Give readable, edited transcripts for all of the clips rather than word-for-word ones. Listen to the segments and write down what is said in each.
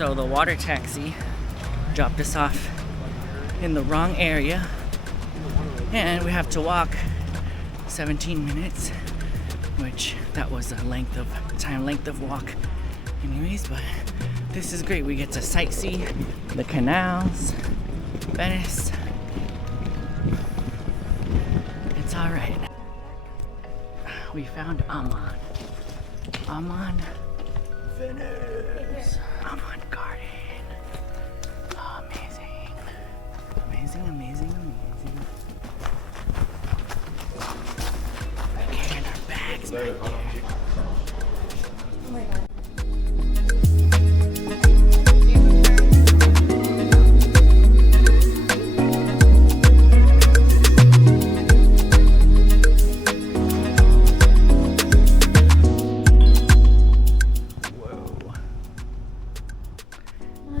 So the water taxi dropped us off in the wrong area, and we have to walk 17 minutes, which that was a length of walk anyways, but this is great. We get to sightsee the canals, Venice. It's all right. We found Aman Venice. Aman Garden. Oh, amazing. Okay, and our bags back there. Oh my god.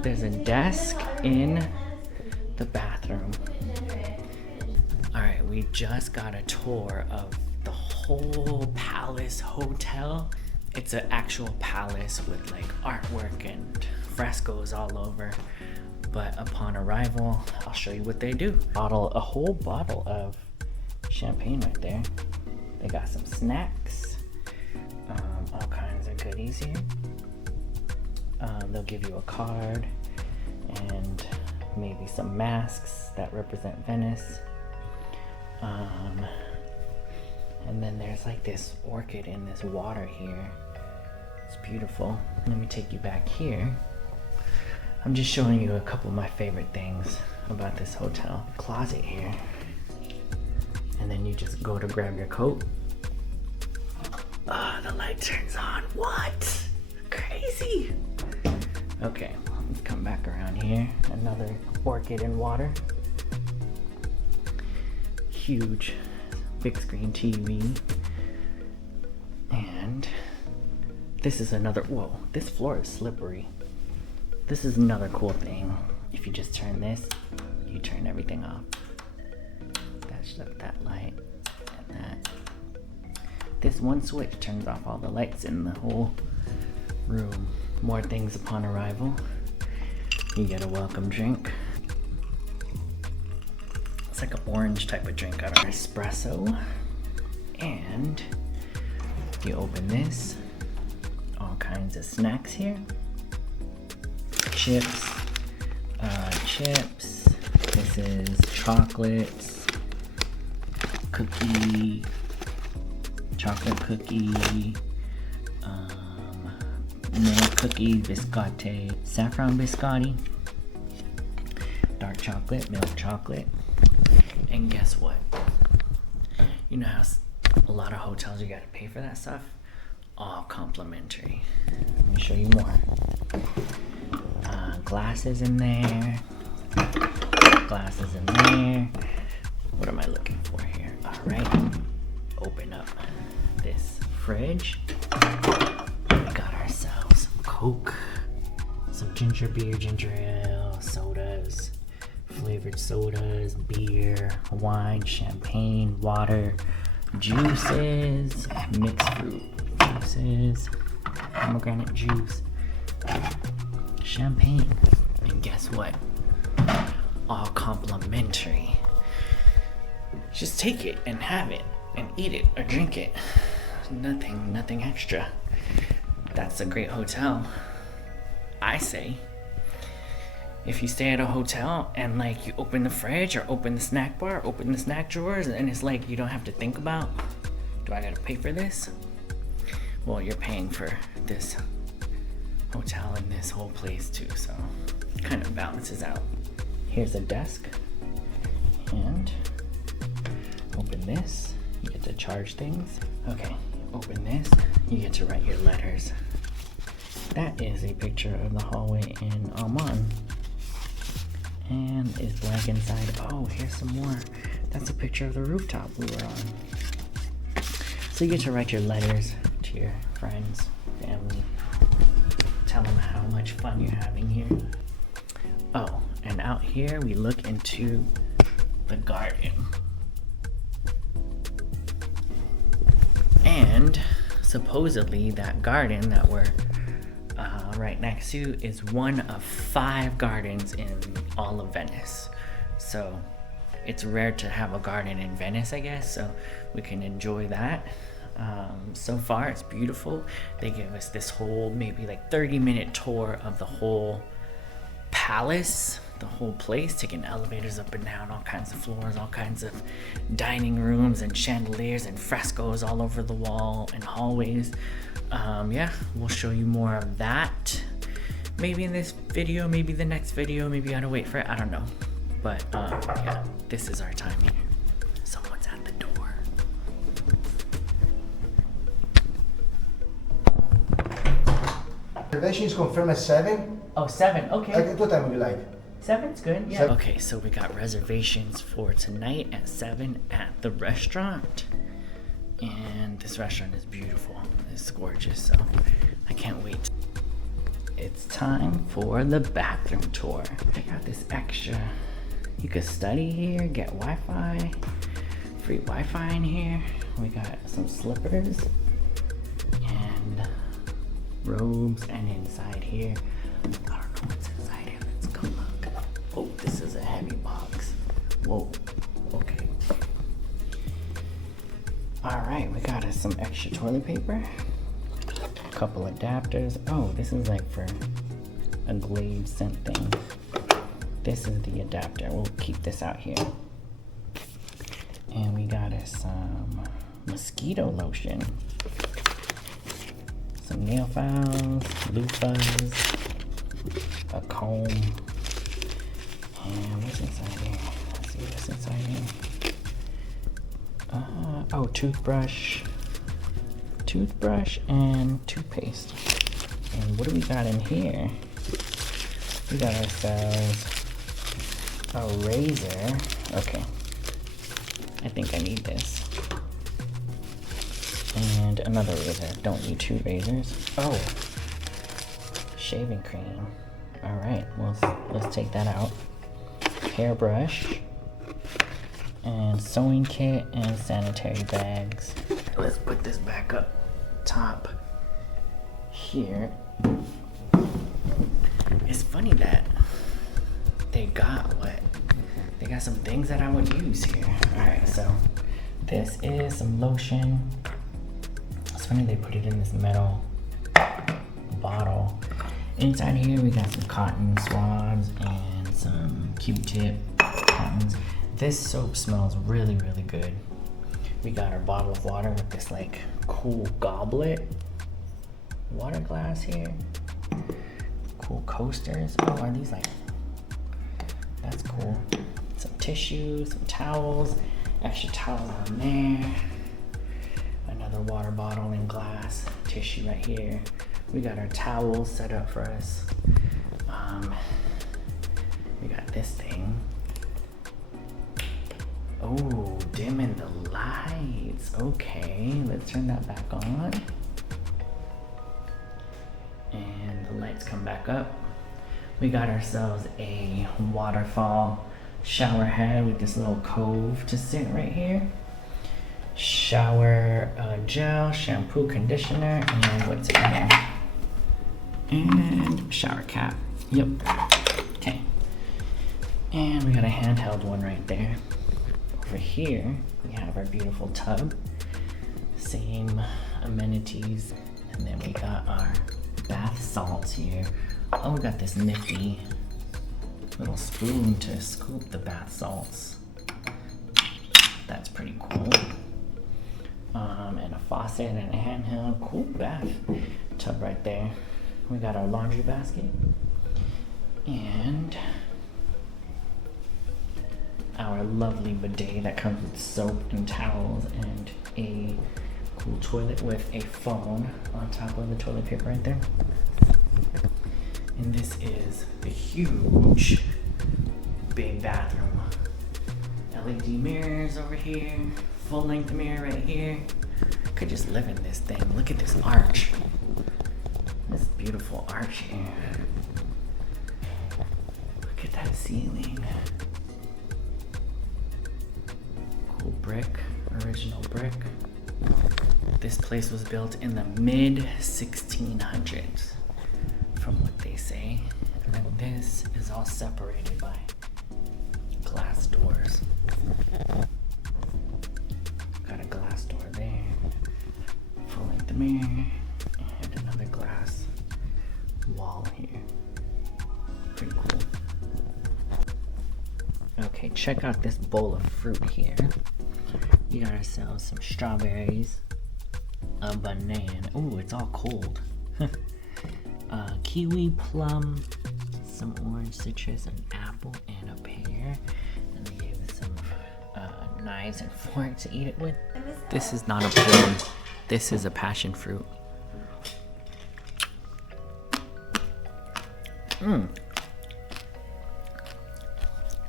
There's a desk in the bathroom. Alright, we just got a tour of the whole palace hotel. It's an actual palace with like artwork and frescoes all over. But upon arrival, I'll show you what they do. A whole bottle of champagne right there. They got some snacks, all kinds of goodies here. They'll give you a card and maybe some masks that represent Venice. And then there's like this orchid in this water here. It's beautiful. Let me take you back here. I'm just showing you a couple of my favorite things about this hotel. Closet here. And then you just go to grab your coat. The light turns on. What? Crazy. Okay, let's come back around here. Another orchid in water. Huge big screen TV. And this is another, whoa, this floor is slippery. This is another cool thing. If you just turn this, you turn everything off. That's that light and that. This one switch turns off all the lights in the whole room. More things upon arrival. You get a welcome drink. It's like an orange type of drink. I don't know. Espresso. And you open this. All kinds of snacks here. Chips. This is chocolates. Cookie. Chocolate cookie. Milk cookie, biscotti, saffron biscotti, dark chocolate, milk chocolate, and guess what? You know how a lot of hotels you gotta pay for that stuff? All complimentary. Let me show you more. Glasses in there. Glasses in there. What am I looking for here? Alright. Open up this fridge. Coke, some ginger beer, ginger ale, sodas, flavored sodas, beer, wine, champagne, water, juices, mixed fruit juices, pomegranate juice, champagne, and guess what? All complimentary. Just take it and have it and eat it or drink it. Nothing extra. That's a great hotel. I say, if you stay at a hotel and like you open the fridge or open the snack bar, open the snack drawers, and it's like you don't have to think about, do I gotta pay for this? Well, you're paying for this hotel and this whole place too, so it kind of balances out. Here's a desk, and open this, you get to charge things. Okay. Open this, you get to write your letters. That is a picture of the hallway in Aman. And it's blank inside. Oh, here's some more. That's a picture of the rooftop we were on. So you get to write your letters to your friends, family. Tell them how much fun you're having here. Oh, and out here we look into the garden. And supposedly that garden that we're right next to is one of 5 gardens in all of Venice. So it's rare to have a garden in Venice, I guess, so we can enjoy that. So far it's beautiful. They gave us this whole maybe like 30-minute tour of the whole palace, the whole place, taking elevators up and down, all kinds of floors, all kinds of dining rooms and chandeliers and frescoes all over the wall and hallways. Yeah, we'll show you more of that maybe in this video, maybe the next video, maybe you gotta wait for it, I don't know. But yeah, this is our time here. Someone's at the door. Reservation is confirmed at 7. Oh, 7, okay. What time would you like? 7's good, yeah. 7. Okay, so we got reservations for tonight at 7 at the restaurant. And this restaurant is beautiful. It's gorgeous, so I can't wait. It's time for the bathroom tour. I got this extra. You could study here, get Wi-Fi, free Wi-Fi in here. We got some slippers and robes, and inside here, I don't know what's inside here. Let's go look. Oh, this is a heavy box. Whoa, okay. All right, we got us some extra toilet paper, a couple adapters. Oh, this is like for a Glade scent thing. This is the adapter. We'll keep this out here. And we got us some mosquito lotion, some nail files, loofahs, a comb, and what's inside here? Let's see what's inside here. Oh, toothbrush and toothpaste. And what do we got in here? We got ourselves a razor. Okay, I think I need this. And another razor. Don't need 2 razors. Oh, shaving cream. All right, well, let's take that out. Hairbrush and sewing kit and sanitary bags. Let's put this back up top here. It's funny that they got some things that I would use here. All right, so this is some lotion. It's funny they put it in this metal bottle. Inside here we got some cotton swabs and some Q-tip cottons. This soap smells really, really good. We got our bottle of water with this like cool goblet water glass here. Cool coasters. Oh, are these like, that's cool. Some tissues, some towels, extra towels on there. Another water bottle and glass, tissue right here. We got our towels set up for us. We got this thing. Oh, dimming the lights. Okay, let's turn that back on. And the lights come back up. We got ourselves a waterfall shower head with this little cove to sit right here. Shower gel, shampoo, conditioner, and what's in here? And shower cap. Yep. Okay. And we got a handheld one right there. Over here, we have our beautiful tub. Same amenities. And then we got our bath salts here. Oh, we got this nifty little spoon to scoop the bath salts. That's pretty cool. And a faucet and a handheld. Cool bath tub right there. We got our laundry basket. And our lovely bidet that comes with soap and towels and a cool toilet with a phone on top of the toilet paper right there. And this is the huge big bathroom. LED mirrors over here, full length mirror right here. Could just live in this thing. Look at this arch. This beautiful arch here. Look at that ceiling. Cool brick, original brick. This place was built in the mid 1600s. from what they say. And then this is all separated by glass doors. Got a glass door there, full length mirror, and another glass wall here. Pretty cool. Okay, check out this bowl of fruit here. We got ourselves some strawberries, a banana. Ooh, it's all cold. Kiwi, plum, some orange, citrus, an apple, and a pear. And they gave us some knives and forks to eat it with. This is not a plum. This is a passion fruit.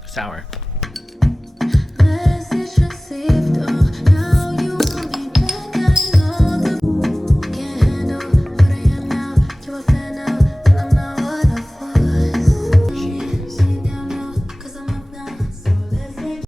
Sour.